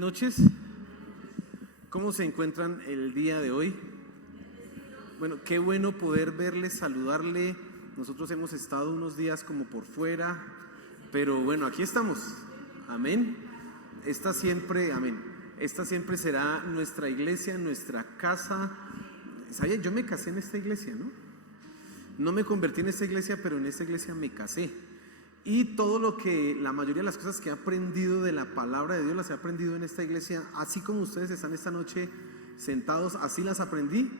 noches. ¿Cómo se encuentran el día de hoy? Bueno, qué bueno poder verle, saludarle. Nosotros hemos estado unos días como por fuera, pero bueno, aquí estamos. Amén. Esta siempre será nuestra iglesia, nuestra casa. ¿Sabía? Yo me casé en esta iglesia, ¿no? No me convertí en esta iglesia, pero en esta iglesia me casé. Y la mayoría de las cosas que he aprendido de la palabra de Dios las he aprendido en esta iglesia, así como ustedes están esta noche sentados, así las aprendí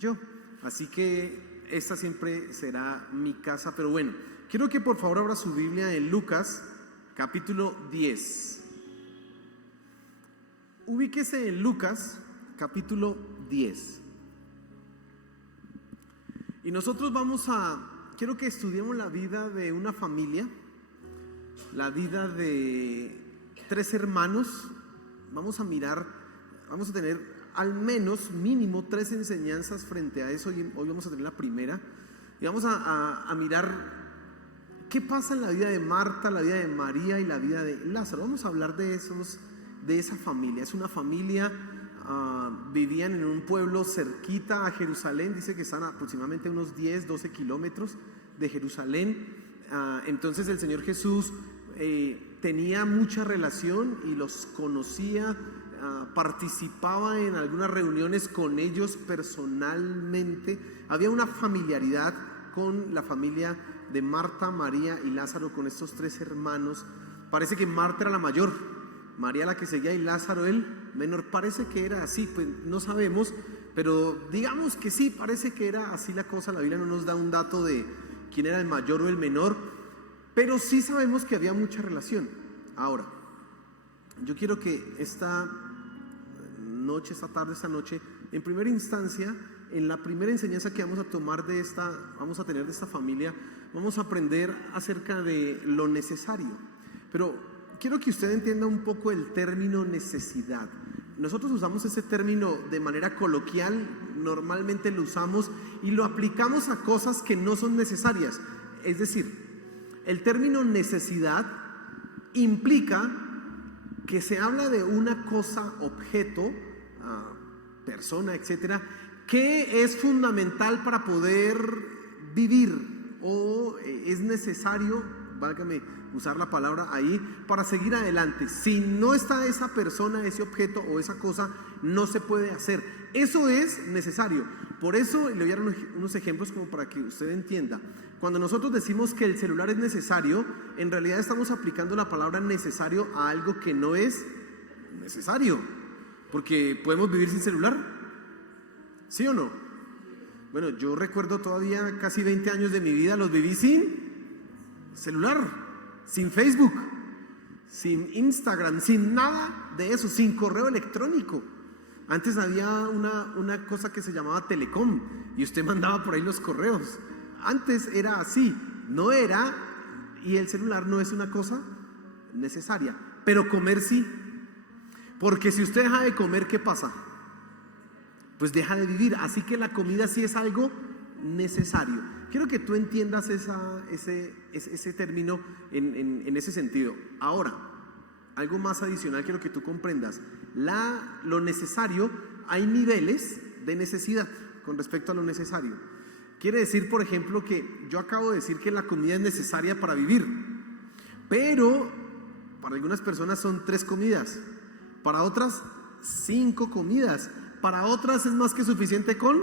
yo. Así que esta siempre será mi casa. Pero bueno, quiero que por favor abra su Biblia en Lucas capítulo 10. Ubíquese en Lucas capítulo 10. Y nosotros quiero que estudiemos la vida de una familia, la vida de 3 hermanos. Vamos a tener al menos mínimo 3 enseñanzas frente a eso. Hoy vamos a tener la primera y vamos a mirar qué pasa en la vida de Marta, la vida de María y la vida de Lázaro. Vamos a hablar de esa familia. Es una familia, vivían en un pueblo cerquita a Jerusalén. Dice que están aproximadamente unos 10, 12 kilómetros de Jerusalén. Entonces el Señor Jesús tenía mucha relación y los conocía, participaba en algunas reuniones con ellos personalmente. Había una familiaridad con la familia de Marta, María y Lázaro, con estos 3 hermanos. Parece que Marta era la mayor, María la que seguía y Lázaro el menor. Parece que era así, pues no sabemos, pero digamos que sí, parece que era así la cosa. La Biblia no nos da un dato de quién era el mayor o el menor, pero sí sabemos que había mucha relación. Ahora, yo quiero que esta noche, en primera instancia, en la primera enseñanza que vamos a tener de esta familia, vamos a aprender acerca de lo necesario. Pero quiero que usted entienda un poco el término necesidad. Nosotros usamos ese término de manera coloquial, normalmente lo usamos y lo aplicamos a cosas que no son necesarias. Es decir, el término necesidad implica que se habla de una cosa, objeto, persona, etcétera, que es fundamental para poder vivir, o es necesario, válgame usar la palabra ahí, para seguir adelante. Si no está esa persona, ese objeto o esa cosa, no se puede hacer. Eso es necesario. Por eso le voy a dar unos ejemplos como para que usted entienda. Cuando nosotros decimos que el celular es necesario, en realidad estamos aplicando la palabra necesario a algo que no es necesario, porque podemos vivir sin celular, ¿sí o no? Bueno, yo recuerdo todavía casi 20 años de mi vida los viví sin celular, sin Facebook, sin Instagram, sin nada de eso, sin correo electrónico. Antes había una cosa que se llamaba Telecom y usted mandaba por ahí los correos. Antes era así, y el celular no es una cosa necesaria, pero comer sí. Porque si usted deja de comer, ¿qué pasa? Pues deja de vivir. Así que la comida sí es algo necesario. Quiero que tú entiendas ese término en ese sentido. Ahora, algo más adicional quiero que tú comprendas. Lo necesario, hay niveles de necesidad con respecto a lo necesario. Quiere decir, por ejemplo, que yo acabo de decir que la comida es necesaria para vivir, pero para algunas personas son 3 comidas, para otras 5 comidas, para otras es más que suficiente con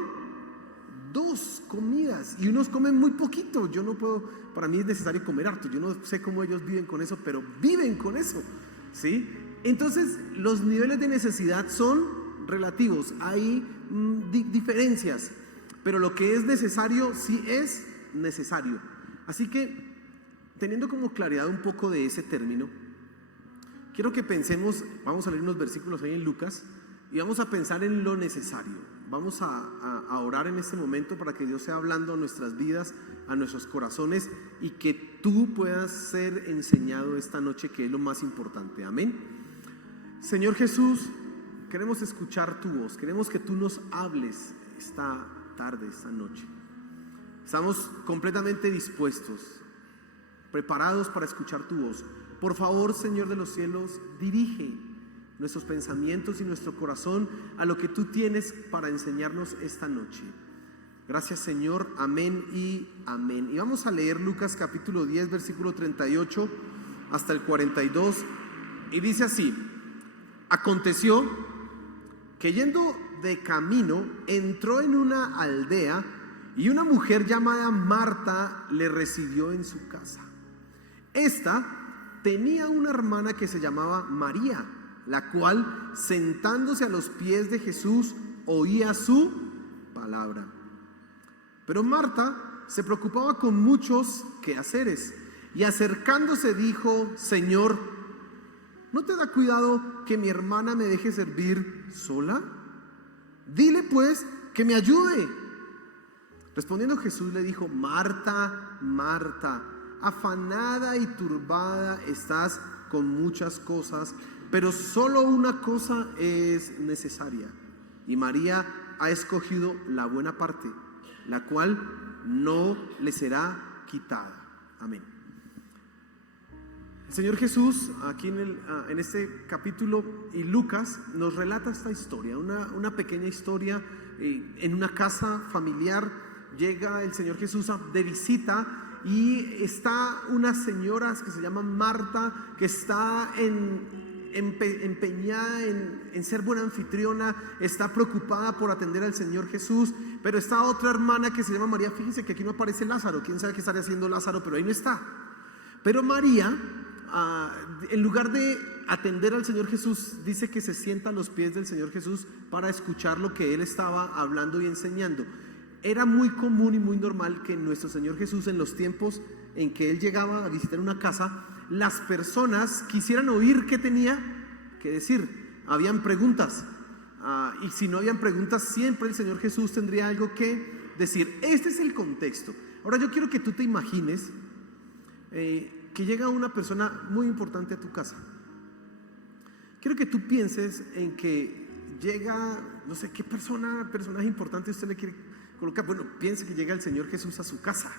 2 comidas, y unos comen muy poquito. Yo no puedo, para mí es necesario comer harto. Yo no sé cómo ellos viven con eso, pero viven con eso, ¿sí? Entonces los niveles de necesidad son relativos, hay diferencias, pero lo que es necesario sí es necesario. Así que, teniendo como claridad un poco de ese término, quiero que pensemos, vamos a leer unos versículos ahí en Lucas y vamos a pensar en lo necesario. Vamos a orar en este momento para que Dios sea hablando a nuestras vidas, a nuestros corazones, y que tú puedas ser enseñado esta noche, que es lo más importante. Amén. Señor Jesús, queremos escuchar tu voz, queremos que tú nos hables esta tarde, esta noche. Estamos completamente dispuestos, preparados para escuchar tu voz. Por favor, Señor de los cielos, dirige nuestros pensamientos y nuestro corazón a lo que tú tienes para enseñarnos esta noche. Gracias, Señor, amén y amén. Y vamos a leer Lucas capítulo 10, versículo 38 hasta el 42, y dice así: aconteció que yendo de camino entró en una aldea, y una mujer llamada Marta le recibió en su casa. Esta tenía una hermana que se llamaba María, la cual, sentándose a los pies de Jesús, oía su palabra. Pero Marta se preocupaba con muchos quehaceres, y acercándose dijo: Señor, ¿no te da cuidado que mi hermana me deje servir sola? Dile pues que me ayude. Respondiendo Jesús le dijo: Marta, Marta, afanada y turbada estás con muchas cosas, pero solo una cosa es necesaria, y María ha escogido la buena parte, la cual no le será quitada. Amén. El Señor Jesús, aquí en este capítulo, y Lucas nos relata esta historia, una pequeña historia. En una casa familiar llega el Señor Jesús de visita, y está una señora que se llama Marta, que está empeñada en ser buena anfitriona, está preocupada por atender al Señor Jesús. Pero está otra hermana que se llama María. Fíjense que aquí no aparece Lázaro, quién sabe qué estaría haciendo Lázaro, pero ahí no está. Pero María, en lugar de atender al Señor Jesús, dice que se sienta a los pies del Señor Jesús para escuchar lo que Él estaba hablando y enseñando. Era muy común y muy normal que nuestro Señor Jesús, en los tiempos en que Él llegaba a visitar una casa, las personas quisieran oír qué tenía que decir. Habían preguntas, y si no habían preguntas, siempre el Señor Jesús tendría algo que decir. Este es el contexto. Ahora yo quiero que tú te imagines que llega una persona muy importante a tu casa. Quiero que tú pienses en que llega, no sé qué personaje importante usted le quiere colocar. Bueno, piense que llega el Señor Jesús a su casa,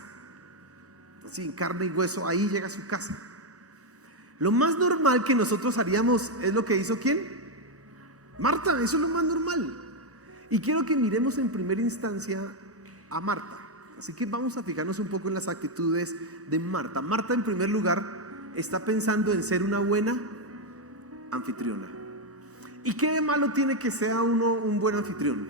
así en carne y hueso, ahí llega a su casa. Lo más normal que nosotros haríamos es lo que hizo ¿quién? Marta. Eso es lo más normal. Y quiero que miremos en primera instancia a Marta. Así que vamos a fijarnos un poco en las actitudes de Marta. Marta, en primer lugar, está pensando en ser una buena anfitriona. ¿Y qué de malo tiene que sea uno un buen anfitrión?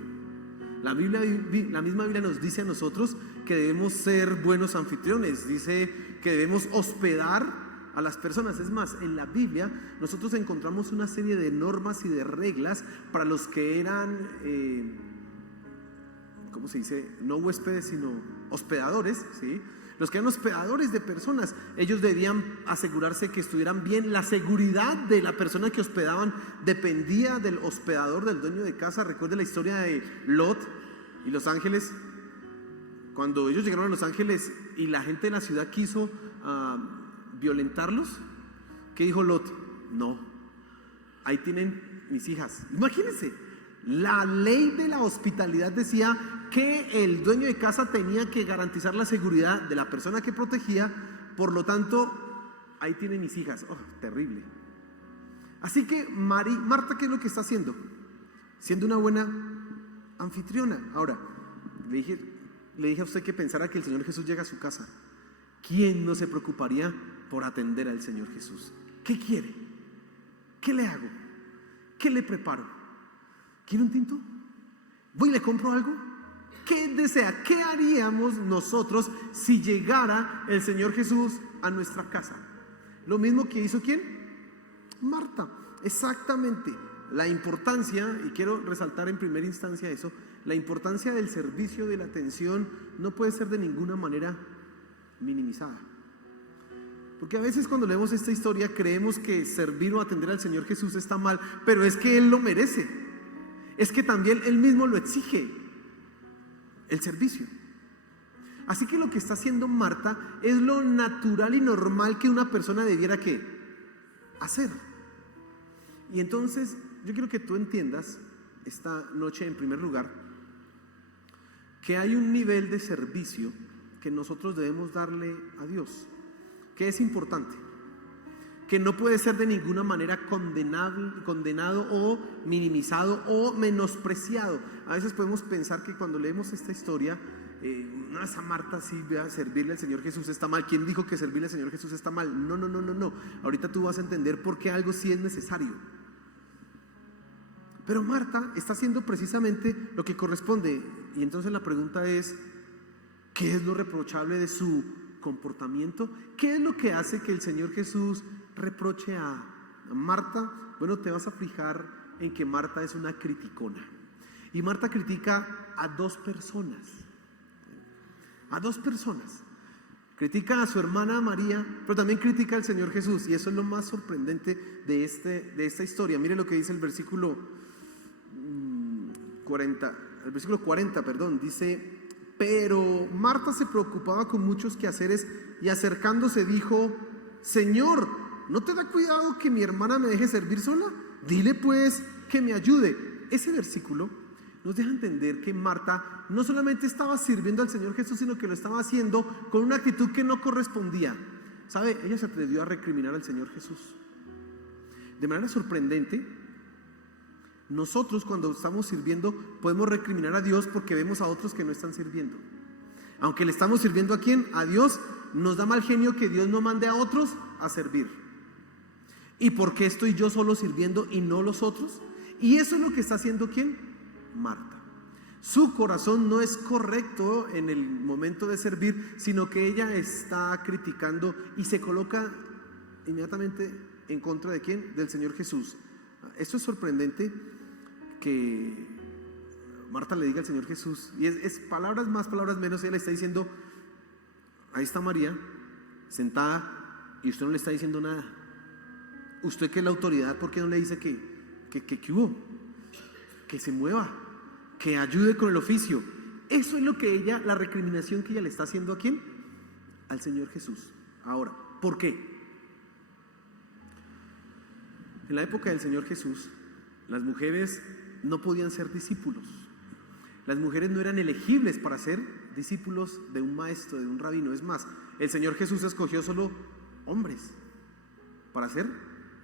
La misma Biblia nos dice a nosotros que debemos ser buenos anfitriones. Dice que debemos hospedar a las personas. Es más, en la Biblia nosotros encontramos una serie de normas y de reglas para los que eran ¿cómo se dice? No huéspedes, sino hospedadores, ¿sí? Los que eran hospedadores de personas, ellos debían asegurarse que estuvieran bien. La seguridad de la persona que hospedaban dependía del hospedador, del dueño de casa. Recuerde la historia de Lot y los ángeles. Cuando ellos llegaron a Los Ángeles y la gente de la ciudad quiso violentarlos, ¿qué dijo Lot? No, ahí tienen mis hijas. Imagínense, la ley de la hospitalidad decía que el dueño de casa tenía que garantizar la seguridad de la persona que protegía. Por lo tanto, ahí tienen mis hijas. Oh, terrible. Así que Marta, ¿qué es lo que está haciendo? Siendo una buena anfitriona. Ahora, le dije a usted que pensara que el Señor Jesús llega a su casa. ¿Quién no se preocuparía por atender al Señor Jesús? ¿Qué quiere? ¿Qué le hago? ¿Qué le preparo? ¿Quiere un tinto? ¿Voy y le compro algo? ¿Qué desea? ¿Qué haríamos nosotros si llegara el Señor Jesús a nuestra casa? Lo mismo que hizo ¿quién? Marta. Exactamente. La importancia, y quiero resaltar en primera instancia eso, la importancia del servicio, de la atención, no puede ser de ninguna manera minimizada. Porque a veces cuando leemos esta historia creemos que servir o atender al Señor Jesús está mal, pero es que Él lo merece. Es que también Él mismo lo exige, el servicio. Así que lo que está haciendo Marta es lo natural y normal que una persona debiera ¿qué? Hacer. Y entonces yo quiero que tú entiendas esta noche, en primer lugar, que hay un nivel de servicio que nosotros debemos darle a Dios, que es importante, que no puede ser de ninguna manera condenado o minimizado o menospreciado. A veces podemos pensar que cuando leemos esta historia, no, esa Marta sí, vea, servirle al Señor Jesús está mal. ¿Quién dijo que servirle al Señor Jesús está mal? No, no, no, no, no. Ahorita tú vas a entender por qué algo sí es necesario. Pero Marta está haciendo precisamente lo que corresponde. Y entonces la pregunta es, ¿qué es lo reprochable de su comportamiento? ¿Qué es lo que hace que el Señor Jesús reproche a Marta? Bueno, te vas a fijar en que Marta es una criticona. Y Marta critica a dos personas. A dos personas. Critica a su hermana María, pero también critica al Señor Jesús. Y eso es lo más sorprendente de esta historia. Mire lo que dice el versículo 40. El versículo 40, perdón, dice: pero Marta se preocupaba con muchos quehaceres y acercándose dijo: Señor, ¿no te da cuidado que mi hermana me deje servir sola? Dile pues que me ayude. Ese versículo nos deja entender que Marta no solamente estaba sirviendo al Señor Jesús, sino que lo estaba haciendo con una actitud que no correspondía. ¿Sabe? Ella se atrevió a recriminar al Señor Jesús. De manera sorprendente, nosotros cuando estamos sirviendo podemos recriminar a Dios porque vemos a otros que no están sirviendo. Aunque le estamos sirviendo a quién, a Dios, nos da mal genio que Dios no mande a otros a servir. ¿Y por qué estoy yo solo sirviendo y no los otros? Y eso es lo que está haciendo ¿quién? Marta. Su corazón no es correcto en el momento de servir, sino que ella está criticando y se coloca inmediatamente en contra de ¿quién? Del Señor Jesús. Esto es sorprendente, que Marta le diga al Señor Jesús, y es palabras más, palabras menos. Ella le está diciendo: ahí está María sentada y usted no le está diciendo nada. Usted que es la autoridad, ¿por qué no le dice que hubo? Que se mueva, que ayude con el oficio. Eso es lo que ella, la recriminación que ella le está haciendo ¿a quién? Al Señor Jesús. Ahora, ¿por qué? En la época del Señor Jesús, las mujeres no podían ser discípulos. Las mujeres no eran elegibles para ser discípulos de un maestro, de un rabino. Es más, el Señor Jesús escogió solo hombres para ser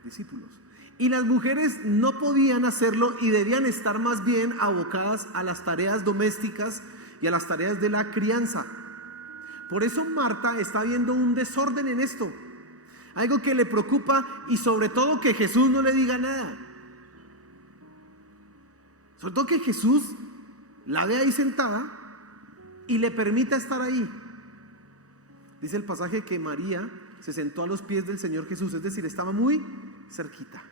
discípulos. Y las mujeres no podían hacerlo y debían estar más bien abocadas a las tareas domésticas y a las tareas de la crianza. Por eso Marta está viendo un desorden en esto, algo que le preocupa, y sobre todo que Jesús no le diga nada. Sobre todo que Jesús la ve ahí sentada y le permita estar ahí. Dice el pasaje que María se sentó a los pies del Señor Jesús, es decir, estaba muy cerquita.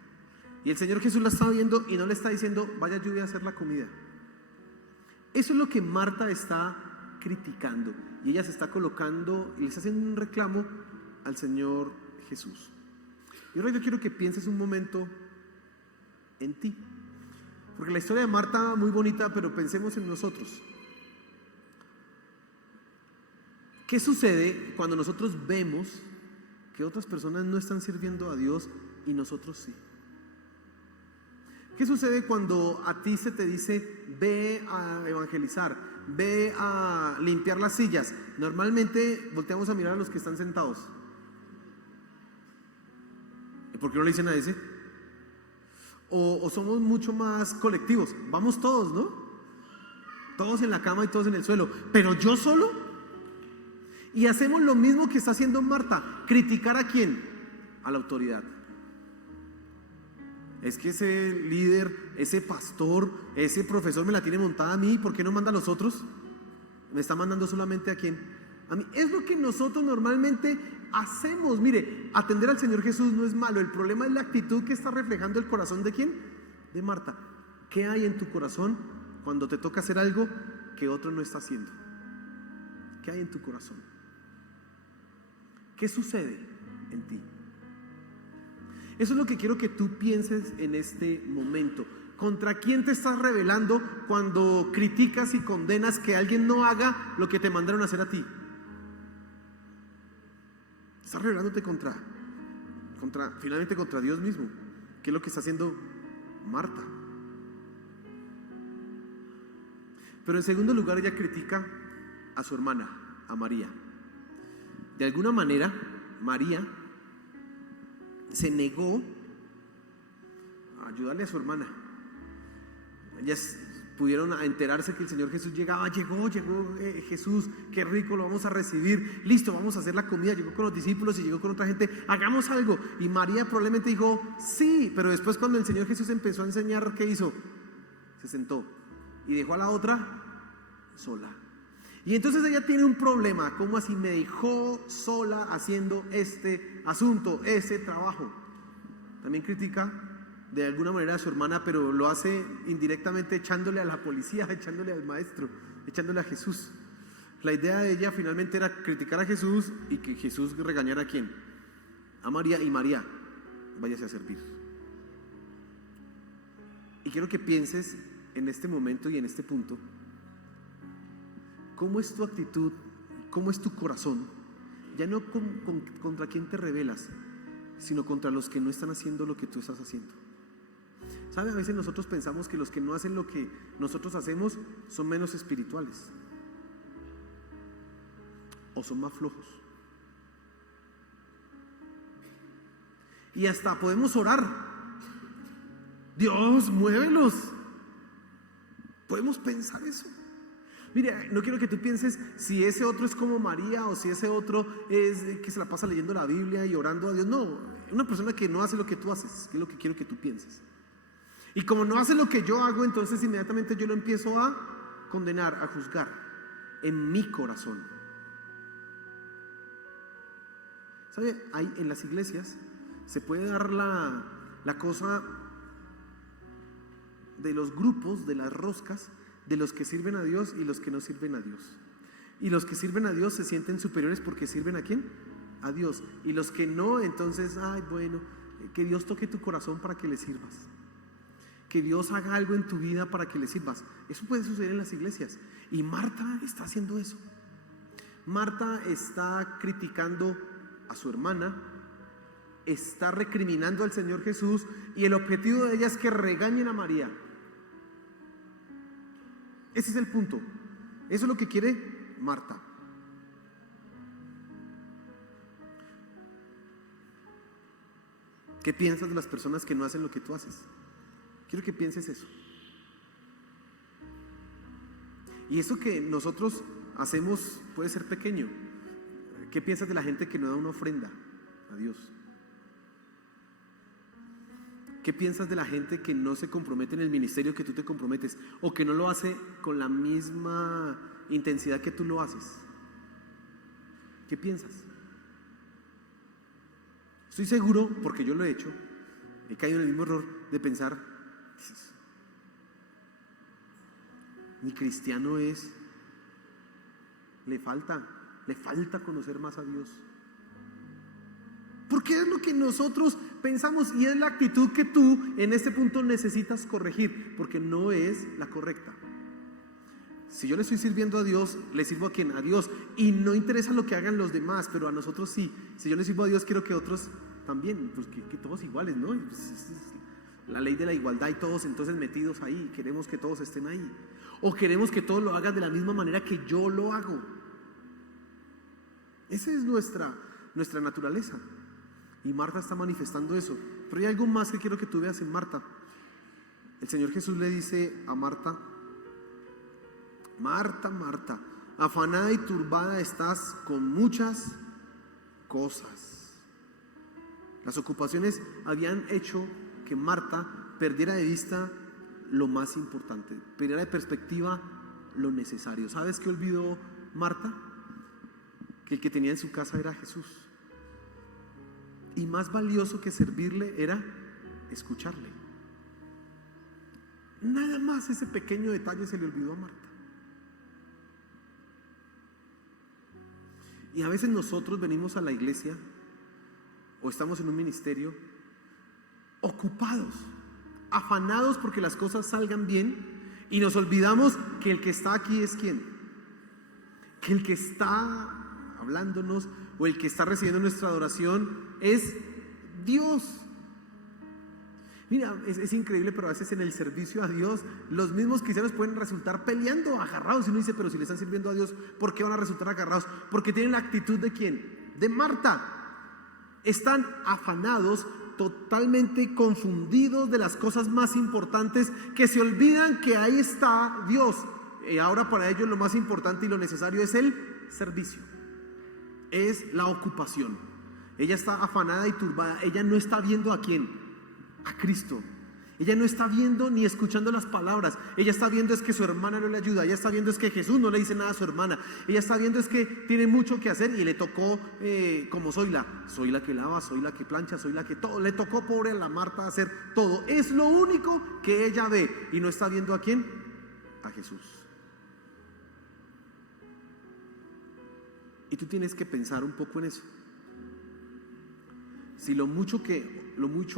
Y el Señor Jesús la está viendo y no le está diciendo: vaya, ayude a hacer la comida. Eso es lo que Marta está criticando. Y ella se está colocando y le está haciendo un reclamo al Señor Jesús. Y ahora yo quiero que pienses un momento en ti. Porque la historia de Marta muy bonita, pero pensemos en nosotros. ¿Qué sucede cuando nosotros vemos que otras personas no están sirviendo a Dios y nosotros sí? ¿Qué sucede cuando a ti se te dice: ve a evangelizar, ve a limpiar las sillas? Normalmente volteamos a mirar a los que están sentados. ¿Y por qué no le dicen a ese? O somos mucho más colectivos. Vamos todos, ¿no? Todos en la cama y todos en el suelo. Pero yo solo. Y hacemos lo mismo que está haciendo Marta. ¿Criticar a quién? A la autoridad. Es que ese líder, ese pastor, ese profesor me la tiene montada a mí. ¿Por qué no manda a los otros? Me está mandando solamente a quién. A mí. Es lo que nosotros normalmente hacemos. Mire, atender al Señor Jesús no es malo. El problema es la actitud que está reflejando el corazón de ¿quién? De Marta. ¿Qué hay en tu corazón cuando te toca hacer algo que otro no está haciendo? ¿Qué hay en tu corazón? ¿Qué sucede en ti? Eso es lo que quiero que tú pienses en este momento. ¿Contra quién te estás rebelando cuando criticas y condenas que alguien no haga lo que te mandaron a hacer a ti? Estás rebelándote finalmente contra Dios mismo, que es lo que está haciendo Marta. Pero en segundo lugar, ella critica a su hermana, a María. De alguna manera, María se negó a ayudarle a su hermana. Ellas pudieron enterarse que el Señor Jesús llegaba. Llegó Jesús, qué rico, lo vamos a recibir, listo, vamos a hacer la comida. Llegó con los discípulos y llegó con otra gente, hagamos algo. Y María probablemente dijo sí, pero después cuando el Señor Jesús empezó a enseñar, ¿qué hizo? Se sentó y dejó a la otra sola. Y entonces ella tiene un problema. ¿Cómo así me dejó sola haciendo este asunto, ese trabajo? También critica de alguna manera a su hermana, pero lo hace indirectamente echándole a la policía, echándole al maestro, echándole a Jesús. La idea de ella finalmente era criticar a Jesús y que Jesús regañara a quién, a María, y María, váyase a servir. Y quiero que pienses en este momento y en este punto, ¿cómo es tu actitud? ¿Cómo es tu corazón? Ya no contra quién te rebelas, sino contra los que no están haciendo lo que tú estás haciendo. ¿Sabe? A veces nosotros pensamos que los que no hacen lo que nosotros hacemos son menos espirituales o son más flojos. Y hasta podemos orar: Dios, muévelos. Podemos pensar eso. Mira, no quiero que tú pienses si ese otro es como María o si ese otro es que se la pasa leyendo la Biblia y orando a Dios. No, una persona que no hace lo que tú haces, que es lo que quiero que tú pienses. Y como no hace lo que yo hago, entonces inmediatamente yo lo empiezo a condenar, a juzgar en mi corazón. ¿Sabe? Hay, en las iglesias se puede dar la cosa de los grupos, de las roscas, de los que sirven a Dios y los que no sirven a Dios. Y los que sirven a Dios se sienten superiores porque sirven ¿a quién? A Dios. Y los que no, entonces, ay, bueno, que Dios toque tu corazón para que le sirvas. Que Dios haga algo en tu vida para que le sirvas. Eso puede suceder en las iglesias. Y Marta está haciendo eso. Marta está criticando a su hermana, está recriminando al Señor Jesús, y el objetivo de ella es que regañen a María. Ese es el punto. Eso es lo que quiere Marta. ¿Qué piensas de las personas que no hacen lo que tú haces? Quiero que pienses eso. Y eso que nosotros hacemos puede ser pequeño. ¿Qué piensas de la gente que no da una ofrenda a Dios? ¿Qué piensas de la gente que no se compromete en el ministerio que tú te comprometes, o que no lo hace con la misma intensidad que tú lo haces? ¿Qué piensas? Estoy seguro, porque yo lo he hecho, he caído en el mismo error de pensar: mi cristiano es, le falta conocer más a Dios. Porque es lo que nosotros pensamos, y es la actitud que tú en este punto necesitas corregir, porque no es la correcta. Si yo le estoy sirviendo a Dios, ¿le sirvo a quién? A Dios. Y no interesa lo que hagan los demás, pero a nosotros sí. Si yo le sirvo a Dios, quiero que otros también, pues que todos iguales, ¿no? Pues, es la ley de la igualdad, y todos entonces metidos ahí. Queremos que todos estén ahí. O queremos que todos lo hagan de la misma manera que yo lo hago. Esa es nuestra naturaleza. Y Marta está manifestando eso. Pero hay algo más que quiero que tú veas en Marta. El Señor Jesús le dice a Marta: Marta, Marta, afanada y turbada estás con muchas cosas. Las ocupaciones habían hecho que Marta perdiera de vista lo más importante, perdiera de perspectiva lo necesario. ¿Sabes qué olvidó Marta? Que el que tenía en su casa era Jesús. Y más valioso que servirle era escucharle. Nada más ese pequeño detalle se le olvidó a Marta. Y a veces nosotros venimos a la iglesia o estamos en un ministerio ocupados, afanados porque las cosas salgan bien, y nos olvidamos que el que está aquí es ¿quién? Que el que está hablándonos o el que está recibiendo nuestra adoración es Dios. Mira, es increíble, pero a veces en el servicio a Dios los mismos cristianos pueden resultar peleando, agarrados, y uno dice: pero si le están sirviendo a Dios, ¿por qué van a resultar agarrados? Porque tienen la actitud ¿de quién? De Marta. Están afanados, totalmente confundidos de las cosas más importantes, que se olvidan que ahí está Dios. Y ahora para ellos lo más importante y lo necesario es el servicio, es la ocupación. Ella está afanada y turbada. Ella no está viendo ¿a quién? A Cristo. Ella no está viendo ni escuchando las palabras. Ella está viendo es que su hermana no le ayuda. Ella está viendo es que Jesús no le dice nada a su hermana. Ella está viendo es que tiene mucho que hacer y le tocó, como soy la que lava, soy la que plancha, soy la que todo. Le tocó, pobre a la Marta, hacer todo. Es lo único que ella ve y no está viendo ¿a quién? A Jesús. Y tú tienes que pensar un poco en eso. Si lo mucho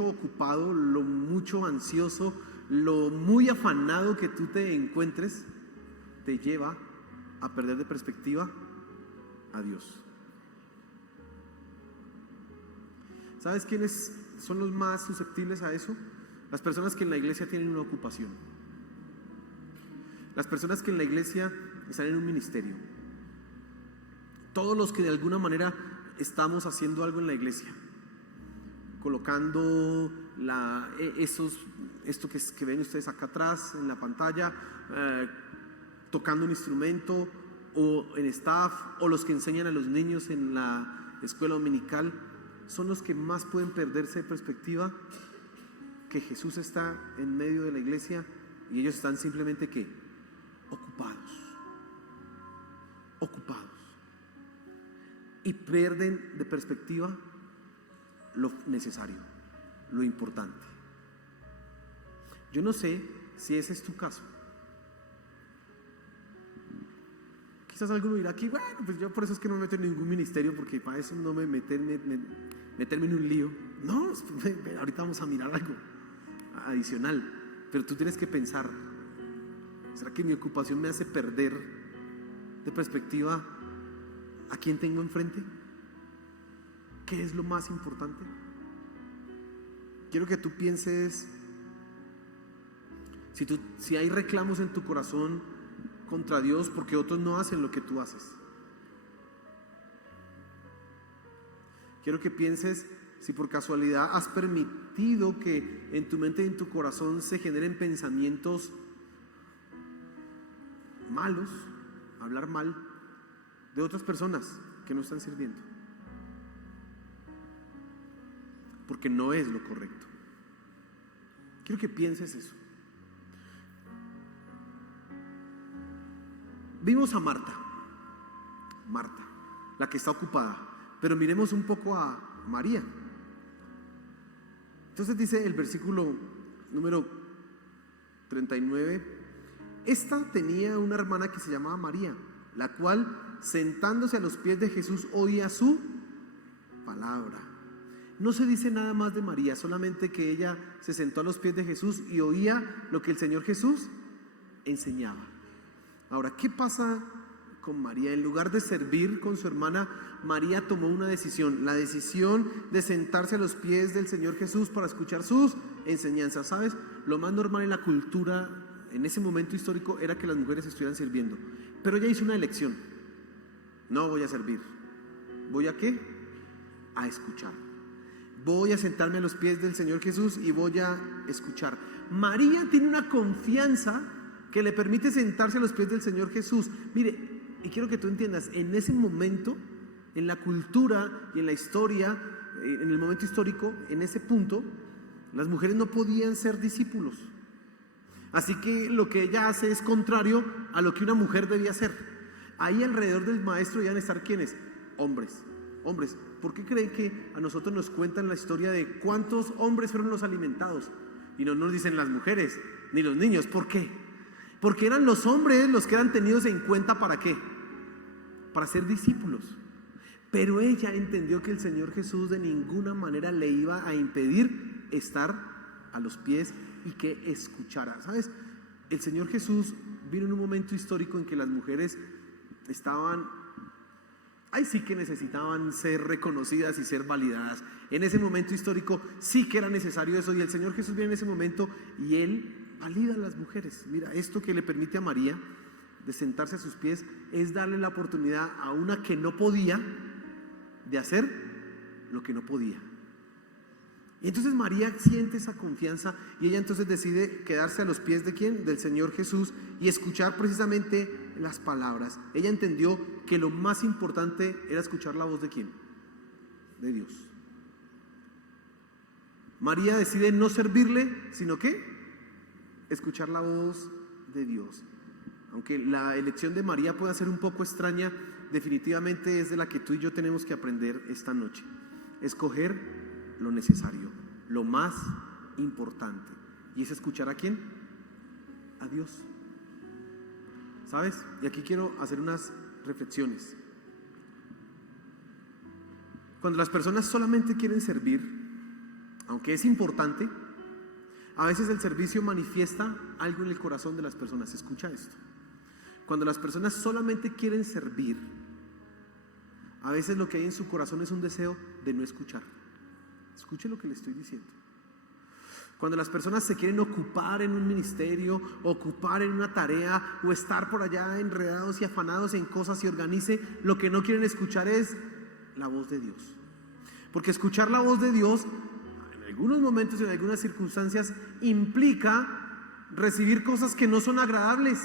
ocupado, lo mucho ansioso, lo muy afanado que tú te encuentres, te lleva a perder de perspectiva a Dios. ¿Sabes quiénes son los más susceptibles a eso? Las personas que en la iglesia tienen una ocupación. Las personas que en la iglesia están en un ministerio. Todos los que de alguna manera estamos haciendo algo en la iglesia, colocando esto que ven ustedes acá atrás en la pantalla, tocando un instrumento, o en staff, o los que enseñan a los niños en la escuela dominical, son los que más pueden perderse de perspectiva que Jesús está en medio de la iglesia y ellos están simplemente ¿qué? Ocupados, y pierden de perspectiva lo necesario, lo importante. Yo no sé si ese es tu caso. Quizás alguno dirá aquí, bueno, pues yo por eso es que no me meto en ningún ministerio, porque para eso no meterme en un lío. No, ahorita vamos a mirar algo adicional, pero tú tienes que pensar, ¿será que mi ocupación me hace perder de perspectiva a quién tengo enfrente? ¿Qué es lo más importante? Quiero que tú pienses, si hay reclamos en tu corazón contra Dios porque otros no hacen lo que tú haces. Quiero que pienses si por casualidad has permitido que en tu mente y en tu corazón se generen pensamientos malos, hablar mal de otras personas que no están sirviendo, porque no es lo correcto. Quiero que pienses eso. Vimos a Marta, la que está ocupada, pero miremos un poco a María. Entonces dice el versículo número 39: esta tenía una hermana que se llamaba María, la cual, sentándose a los pies de Jesús, oía su palabra. No se dice nada más de María, solamente que ella se sentó a los pies de Jesús y oía lo que el Señor Jesús enseñaba. Ahora, ¿qué pasa con María? En lugar de servir con su hermana, María tomó una decisión, la decisión de sentarse a los pies del Señor Jesús para escuchar sus enseñanzas. ¿Sabes? Lo más normal en la cultura en ese momento histórico era que las mujeres estuvieran sirviendo, pero ella hizo una elección: no voy a servir. ¿Voy a qué? A escuchar. Voy a sentarme a los pies del Señor Jesús y voy a escuchar. María tiene una confianza que le permite sentarse a los pies del Señor Jesús. Mire, y quiero que tú entiendas, en ese momento, en la cultura y en la historia, en el momento histórico, en ese punto, las mujeres no podían ser discípulos. Así que lo que ella hace es contrario a lo que una mujer debía hacer. Ahí alrededor del maestro iban a estar ¿quiénes? Hombres. ¿Por qué creen que a nosotros nos cuentan la historia de cuántos hombres fueron los alimentados? Y no nos dicen las mujeres ni los niños. ¿Por qué? Porque eran los hombres los que eran tenidos en cuenta. ¿Para qué? Para ser discípulos. Pero ella entendió que el Señor Jesús de ninguna manera le iba a impedir estar a los pies y que escuchara. ¿Sabes? El Señor Jesús vino en un momento histórico en que las mujeres estaban, ahí sí que necesitaban ser reconocidas y ser validadas. En ese momento histórico sí que era necesario eso, y el Señor Jesús viene en ese momento y Él valida a las mujeres. Mira, esto que le permite a María de sentarse a sus pies es darle la oportunidad a una que no podía de hacer lo que no podía. Y entonces María siente esa confianza y ella entonces decide quedarse a los pies ¿de quién? Del Señor Jesús, y escuchar precisamente las palabras. Ella entendió que lo más importante era escuchar la voz ¿de quién? De Dios. María decide no servirle, sino que escuchar la voz de Dios. Aunque la elección de María pueda ser un poco extraña, definitivamente es de la que tú y yo tenemos que aprender esta noche. Escoger lo necesario, lo más importante. ¿Y es escuchar a quién? A Dios. ¿Sabes? Y aquí quiero hacer unas reflexiones. Cuando las personas solamente quieren servir, aunque es importante, a veces el servicio manifiesta algo en el corazón de las personas. Escucha esto. Cuando las personas solamente quieren servir, a veces lo que hay en su corazón es un deseo de no escuchar. Escuche lo que le estoy diciendo. Cuando las personas se quieren ocupar en un ministerio, ocupar en una tarea o estar por allá enredados y afanados en cosas y organice, lo que no quieren escuchar es la voz de Dios. Porque escuchar la voz de Dios, en algunos momentos y en algunas circunstancias, implica recibir cosas que no son agradables.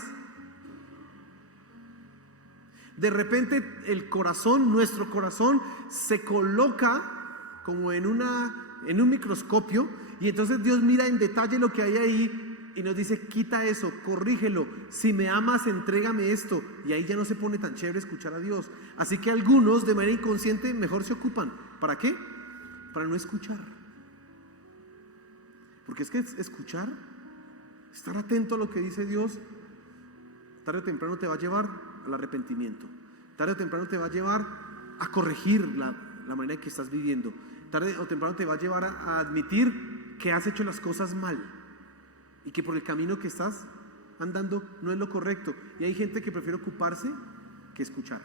De repente el corazón, nuestro corazón, se coloca como en un microscopio, y entonces Dios mira en detalle lo que hay ahí y nos dice: quita eso, corrígelo, si me amas entrégame esto. Y ahí ya no se pone tan chévere escuchar a Dios. Así que algunos de manera inconsciente mejor se ocupan. ¿Para qué? Para no escuchar. Porque es que escuchar, estar atento a lo que dice Dios, tarde o temprano te va a llevar al arrepentimiento, tarde o temprano te va a llevar a corregir la manera en que estás viviendo, tarde o temprano te va a llevar a admitir que has hecho las cosas mal y que por el camino que estás andando no es lo correcto. Y hay gente que prefiere ocuparse que escuchar,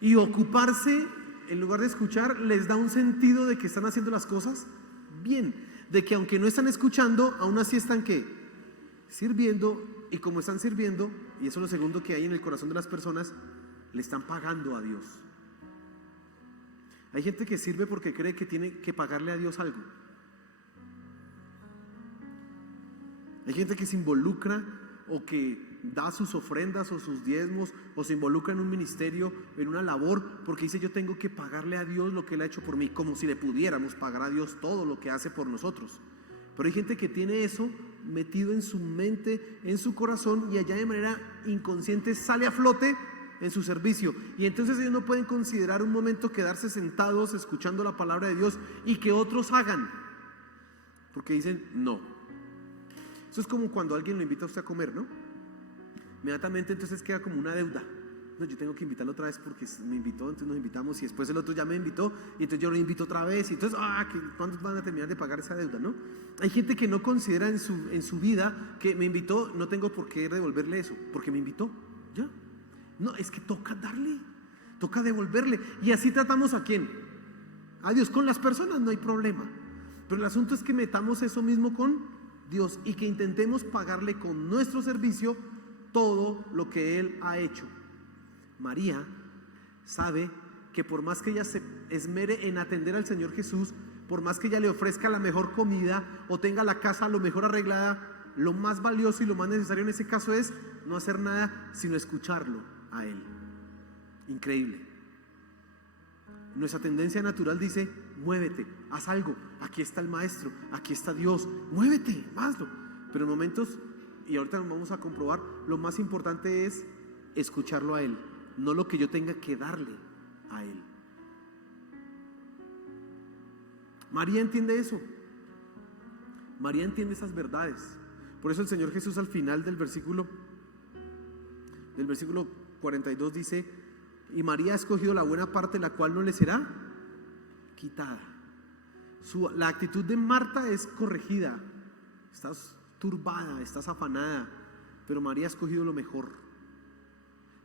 y ocuparse en lugar de escuchar les da un sentido de que están haciendo las cosas bien, de que aunque no están escuchando, aún así están ¿qué? Sirviendo. Y como están sirviendo, y eso es lo segundo que hay en el corazón de las personas, le están pagando a Dios. Hay gente que sirve porque cree que tiene que pagarle a Dios algo. Hay gente que se involucra o que da sus ofrendas o sus diezmos o se involucra en un ministerio, en una labor, porque dice: yo tengo que pagarle a Dios lo que Él ha hecho por mí, como si le pudiéramos pagar a Dios todo lo que hace por nosotros. Pero hay gente que tiene eso metido en su mente, en su corazón, y allá de manera inconsciente sale a flote en su servicio. Y entonces ellos no pueden considerar un momento quedarse sentados escuchando la palabra de Dios y que otros hagan, porque dicen no. Eso es como cuando alguien lo invita a usted a comer, ¿no? Inmediatamente entonces queda como una deuda. No, yo tengo que invitarlo otra vez porque me invitó, entonces nos invitamos, y después el otro ya me invitó y entonces yo lo invito otra vez, y entonces ¿cuándo van a terminar de pagar esa deuda, no? Hay gente que no considera en su vida que me invitó, no tengo por qué devolverle eso, porque me invitó, ya. No, es que toca darle, toca devolverle. Y así tratamos ¿a quién? A Dios. Con las personas no hay problema, pero el asunto es que metamos eso mismo con Dios y que intentemos pagarle con nuestro servicio todo lo que Él ha hecho. María sabe que por más que ella se esmere en atender al Señor Jesús, por más que ella le ofrezca la mejor comida o tenga la casa lo mejor arreglada, lo más valioso y lo más necesario en ese caso es no hacer nada sino escucharlo a Él. Increíble. Nuestra tendencia natural dice: muévete, haz algo, aquí está el Maestro, aquí está Dios, muévete, hazlo. Pero en momentos, y ahorita vamos a comprobar, lo más importante es escucharlo a Él, no lo que yo tenga que darle a Él. María entiende eso. María entiende esas verdades. Por eso el Señor Jesús al final del versículo 42 dice: y María ha escogido la buena parte, la cual no le será quitada. La actitud de Marta es corregida. Estás turbada, estás afanada, pero María ha escogido lo mejor.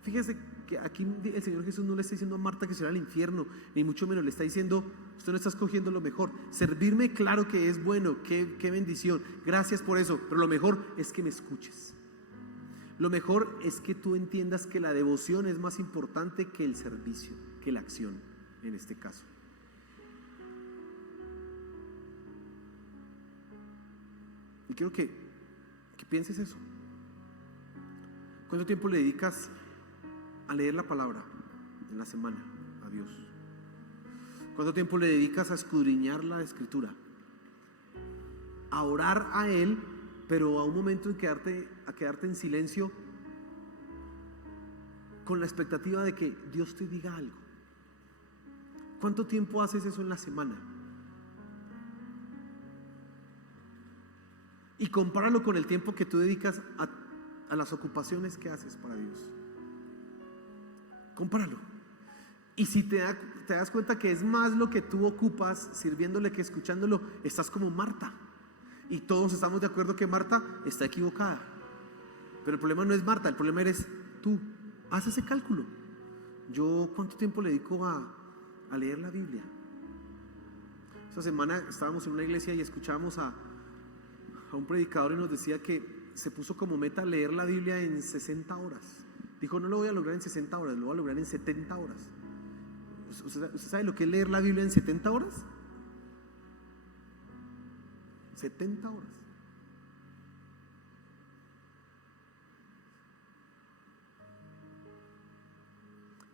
Fíjese que aquí el Señor Jesús no le está diciendo a Marta que será al infierno, ni mucho menos. Le está diciendo: usted no está escogiendo lo mejor. Servirme, claro que es bueno, qué bendición, gracias por eso, pero lo mejor es que me escuches. Lo mejor es que tú entiendas que la devoción es más importante que el servicio, que la acción en este caso. Y quiero que pienses eso. ¿Cuánto tiempo le dedicas a leer la palabra en la semana a Dios? ¿Cuánto tiempo le dedicas a escudriñar la Escritura? A orar a Él, pero a un momento en quedarte en silencio con la expectativa de que Dios te diga algo. ¿Cuánto tiempo haces eso en la semana? Y compáralo con el tiempo que tú dedicas a las ocupaciones que haces para Dios. Compáralo. Y si te das cuenta que es más lo que tú ocupas sirviéndole que escuchándolo, estás como Marta. Y todos estamos de acuerdo que Marta está equivocada. Pero el problema no es Marta, el problema eres tú. Haz ese cálculo. Yo, ¿cuánto tiempo le dedico a leer la Biblia? Esta semana estábamos en una iglesia y escuchábamos a un predicador y nos decía que se puso como meta leer la Biblia en 60 horas. Dijo, no lo voy a lograr en 60 horas, lo voy a lograr en 70 horas. ¿Usted sabe lo que es leer la Biblia en 70 horas? 70 horas.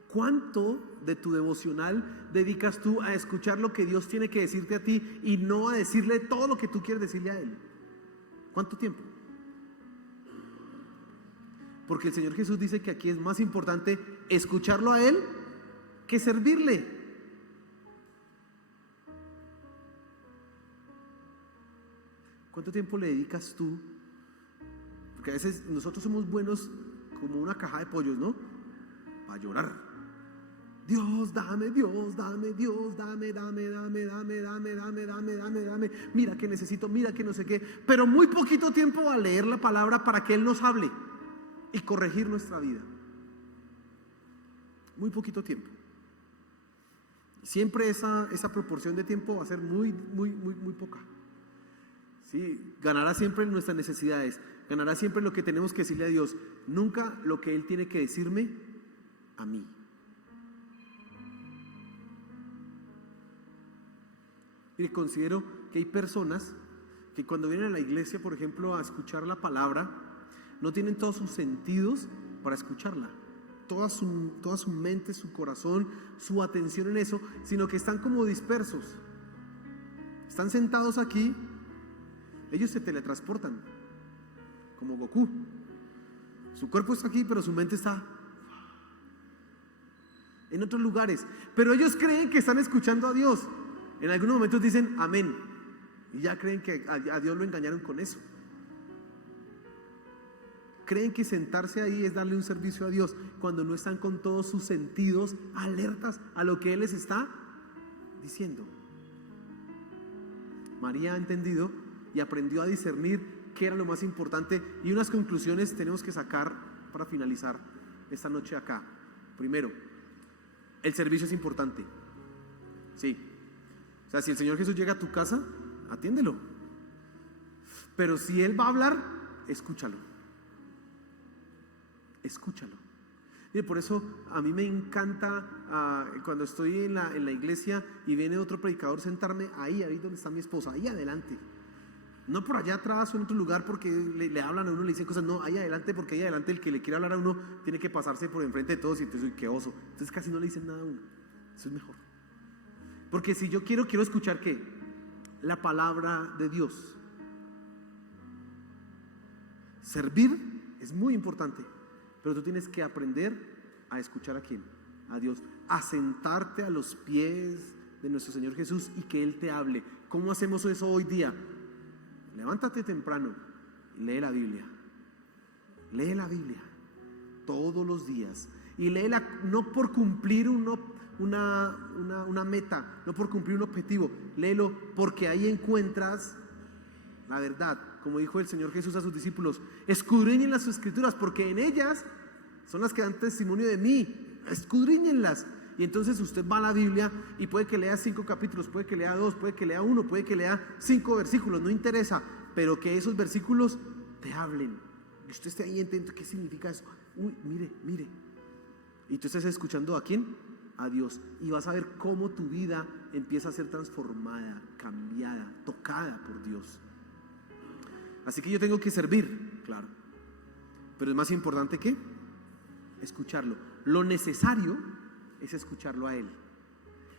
¿Cuánto de tu devocional dedicas tú a escuchar lo que Dios tiene que decirte a ti y no a decirle todo lo que tú quieres decirle a Él? ¿Cuánto tiempo? Porque el Señor Jesús dice que aquí es más importante escucharlo a Él que servirle. ¿Cuánto tiempo le dedicas tú? Porque a veces nosotros somos buenos como una caja de pollos, ¿no? Para llorar. Dios, dame, Dios, dame, Dios, dame, dame, dame, dame, dame, dame, dame, dame, dame. Mira que necesito, mira que no sé qué. Pero muy poquito tiempo a leer la palabra para que Él nos hable y corregir nuestra vida. Muy poquito tiempo. Siempre esa proporción de tiempo va a ser muy poca. ¿Sí? Ganará siempre nuestras necesidades, ganará siempre lo que tenemos que decirle a Dios, nunca lo que Él tiene que decirme a mí. Mire, considero que hay personas que cuando vienen a la iglesia, por ejemplo, a escuchar la palabra, no tienen todos sus sentidos para escucharla, toda su mente, su corazón, su atención en eso, sino que están como dispersos. Están sentados aquí, ellos se teletransportan, como Goku. Su cuerpo está aquí, pero su mente está en otros lugares. Pero ellos creen que están escuchando a Dios. En algunos momentos dicen amén y ya creen que a Dios lo engañaron con eso. Creen que sentarse ahí es darle un servicio a Dios cuando no están con todos sus sentidos alertas a lo que Él les está diciendo. María ha entendido y aprendió a discernir qué era lo más importante, y unas conclusiones tenemos que sacar para finalizar esta noche acá. Primero, el servicio es importante. Sí. O sea, si el Señor Jesús llega a tu casa, atiéndelo. Pero si Él va a hablar, escúchalo. Escúchalo. Mire, por eso a mí me encanta cuando estoy en la iglesia y viene otro predicador, sentarme ahí donde está mi esposa, ahí adelante. No por allá atrás o en otro lugar porque le hablan a uno, le dicen cosas. No, ahí adelante, porque ahí adelante el que le quiere hablar a uno tiene que pasarse por enfrente de todos y entonces, uy, qué oso. Entonces casi no le dicen nada a uno. Eso es mejor. Porque si yo quiero escuchar ¿qué? La palabra de Dios. Servir es muy importante, pero tú tienes que aprender a escuchar ¿a quién? A Dios. A sentarte a los pies de nuestro Señor Jesús y que Él te hable. ¿Cómo hacemos eso hoy día? Levántate temprano y lee la Biblia. Lee la Biblia todos los días. Y léela no por cumplir una meta, no por cumplir un objetivo. Léelo porque ahí encuentras la verdad. Como dijo el Señor Jesús a sus discípulos, escudriñen las Escrituras porque en ellas son las que dan testimonio de mí. Escudriñenlas. Y entonces usted va a la Biblia y puede que lea 5 capítulos, puede que lea 2, puede que lea 1, puede que lea 5 versículos, no interesa, pero que esos versículos te hablen. Y usted esté ahí atento, ¿qué significa eso? Uy, mire. Y tú estás escuchando ¿a quién? A Dios. Y vas a ver cómo tu vida empieza a ser transformada, cambiada, tocada por Dios. Así que yo tengo que servir, claro. Pero es más importante que escucharlo. Lo necesario es escucharlo a Él.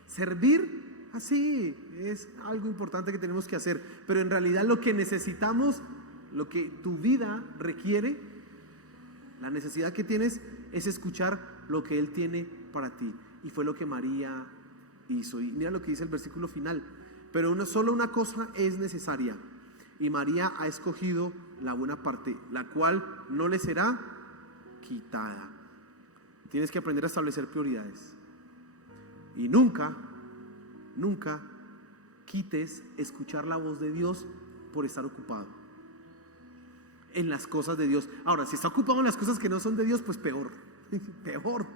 Servir, así, es algo importante que tenemos que hacer. Pero en realidad lo que necesitamos, lo que tu vida requiere, la necesidad que tienes es escuchar lo que Él tiene para ti. Y fue lo que María hizo. Y mira lo que dice el versículo final. Pero solo una cosa es necesaria. Y María ha escogido la buena parte, la cual no le será quitada. Tienes que aprender a establecer prioridades. Y nunca quites escuchar la voz de Dios por estar ocupado en las cosas de Dios. Ahora, si está ocupado en las cosas que no son de Dios, pues peor. Peor.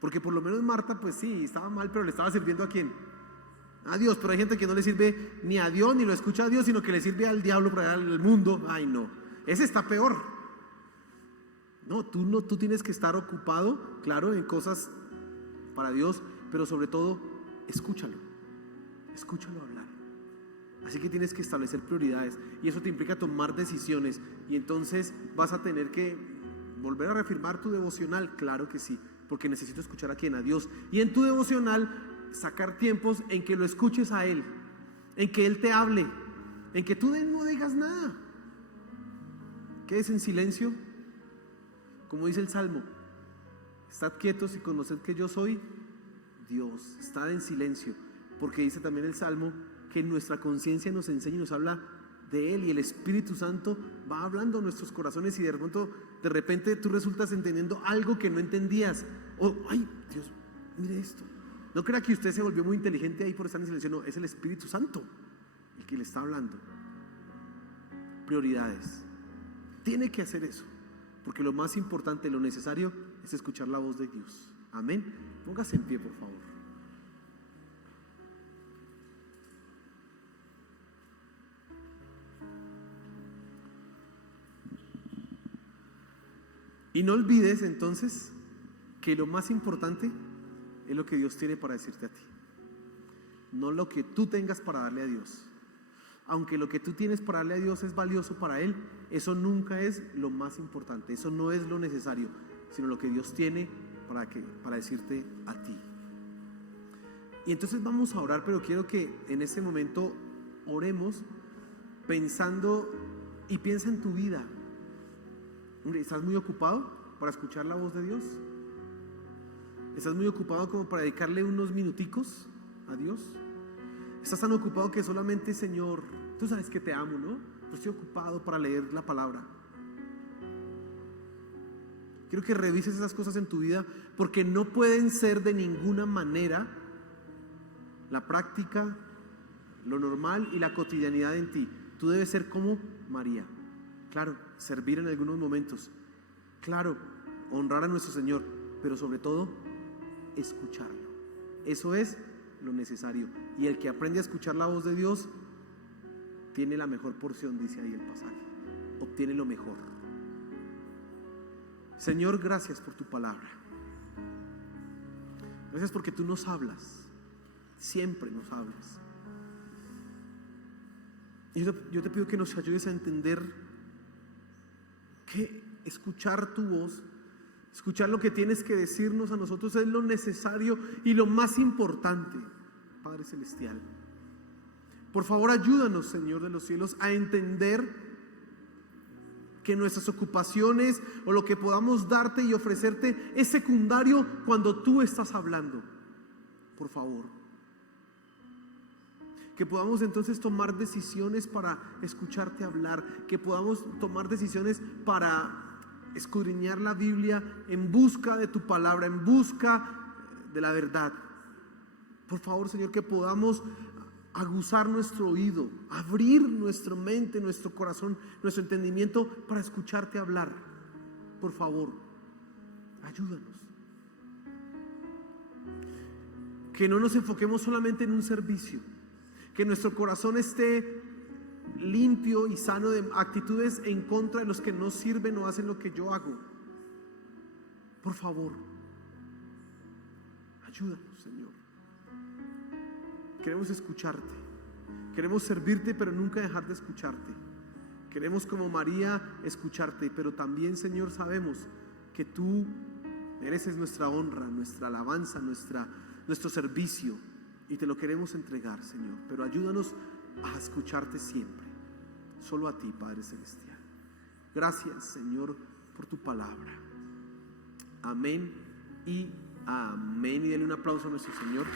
Porque por lo menos Marta, pues sí, estaba mal, pero le estaba sirviendo ¿a quién? A Dios. Pero hay gente que no le sirve ni a Dios, ni lo escucha a Dios, sino que le sirve al diablo para allá, al mundo. Ay, no, ese está peor. No, tú tienes que estar ocupado, claro, en cosas para Dios, pero sobre todo, escúchalo hablar. Así que tienes que establecer prioridades, y eso te implica tomar decisiones, y entonces vas a tener que volver a reafirmar tu devocional, claro que sí, porque necesito escuchar a quién, a Dios, y en tu devocional sacar tiempos en que lo escuches a Él, en que Él te hable, en que tú no digas nada, quedes en silencio, como dice el Salmo, estad quietos y conoced que yo soy Dios. Estad en silencio, porque dice también el Salmo que nuestra conciencia nos enseña y nos habla de Él, y el Espíritu Santo va hablando a nuestros corazones, y de repente tú resultas entendiendo algo que no entendías. Ay, Dios, mire esto. No crea que usted se volvió muy inteligente ahí por estar en silencio. No, es el Espíritu Santo el que le está hablando. Prioridades. Tiene que hacer eso, porque lo más importante, lo necesario es escuchar la voz de Dios. Amén. Póngase en pie, por favor. Y no olvides entonces que lo más importante es lo que Dios tiene para decirte a ti, no lo que tú tengas para darle a Dios. Aunque lo que tú tienes para darle a Dios es valioso para Él, eso nunca es lo más importante, eso no es lo necesario, sino lo que Dios tiene para decirte a ti. Y entonces vamos a orar, pero quiero que en este momento oremos pensando, y piensa en tu vida. ¿Estás muy ocupado para escuchar la voz de Dios? ¿Estás muy ocupado como para dedicarle unos minuticos a Dios? ¿Estás tan ocupado que solamente, Señor, tú sabes que te amo, ¿no? Pero estoy ocupado para leer la palabra? Quiero que revises esas cosas en tu vida, porque no pueden ser de ninguna manera la práctica, lo normal y la cotidianidad en ti. Tú debes ser como María. Claro, servir en algunos momentos. Claro, honrar a nuestro Señor, pero sobre todo, escucharlo. Eso es lo necesario. Y el que aprende a escuchar la voz de Dios tiene la mejor porción, dice ahí el pasaje. Obtiene lo mejor. Señor, gracias por tu palabra. Gracias porque tú nos hablas. Siempre nos hablas. Y yo te pido que nos ayudes a entender que escuchar tu voz, escuchar lo que tienes que decirnos a nosotros es lo necesario y lo más importante, Padre Celestial. Por favor, ayúdanos, Señor de los cielos, a entender que nuestras ocupaciones o lo que podamos darte y ofrecerte es secundario cuando tú estás hablando. Por favor, que podamos entonces tomar decisiones para escucharte hablar, que podamos tomar decisiones para escudriñar la Biblia en busca de tu palabra, en busca de la verdad. Por favor, Señor, que podamos aguzar nuestro oído, abrir nuestra mente, nuestro corazón, nuestro entendimiento para escucharte hablar. Por favor, ayúdanos. Que no nos enfoquemos solamente en un servicio, que nuestro corazón esté limpio y sano de actitudes en contra de los que no sirven o hacen lo que yo hago. Por favor, ayúdanos, Señor. Queremos escucharte. Queremos servirte, pero nunca dejar de escucharte. Queremos, como María, escucharte, pero también, Señor, sabemos que tú mereces nuestra honra, nuestra alabanza, nuestro servicio, y te lo queremos entregar, Señor. Pero ayúdanos a escucharte siempre, solo a ti, Padre Celestial. Gracias, Señor, por tu palabra. Amén y amén. Y denle un aplauso a nuestro Señor.